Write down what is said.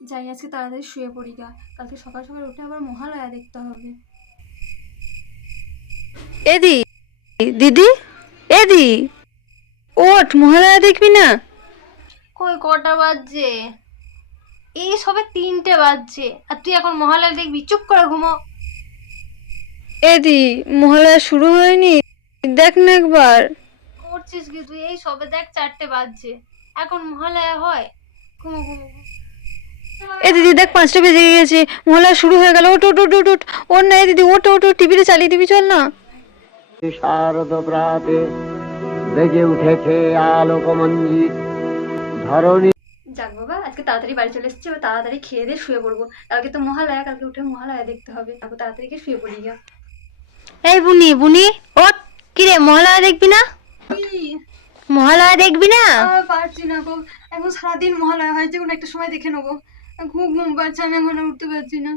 যাই আজকে তাড়াতাড়ি শুয়ে পড়ি গা, কালকে সকাল সকাল উঠে আবার মহালয়া দেখতে হবে। এদি, দিদি, এদি, ওঠ, মহালয়া দেখবি না? কই কটা বাজছে? এই সবে 3টে বাজছে আর তুই এখন মহালয়া দেখবি? চুপ করে ঘুমো। এদি, মহালয়া শুরু হয়নি, দেখ না একবার। করছিস কি তুই? এই সবে দেখ 4টে বাজছে, এখন মহালয়া হয়? ঘুমো ঘুমো ঘুমো। এ দিদি দেখ 5টা বেজে গিয়েছে, মহালয়া শুরু হয়ে গেল। ওঠ ওঠ ওঠ ওঠ ওঠ। ওর না এ দিদি, ওঠ ওঠ ওঠ, টিভিটা চালিয়ে দিবি, চল না। শারদ প্রাতে বেজে উঠেছে আলোকমঞ্জিত ধরণী। যাক বাবা, আজকে তাড়াতাড়ি বাড়ি চলে এসেছি, এবার তাড়াতাড়ি খেয়ে দিয়ে শুয়ে পড়বো। কালকে তো মহালয়া, কালকে উঠে মহালয়া দেখতে হবে, তারপর তাড়াতাড়ি গিয়ে শুয়ে পড়ি গা। এই বুনি বুনি, ওঠ। কিরে মহালয়া দেখবি না? মহালয়া দেখবি না? পারছি না গো, এখন সারাদিন মহালয়া হয়, যে কোনো একটা সময় দেখে নেবো। ঘুম ঘুম পাচ্ছে, আমি এখন উঠতে পারছি না।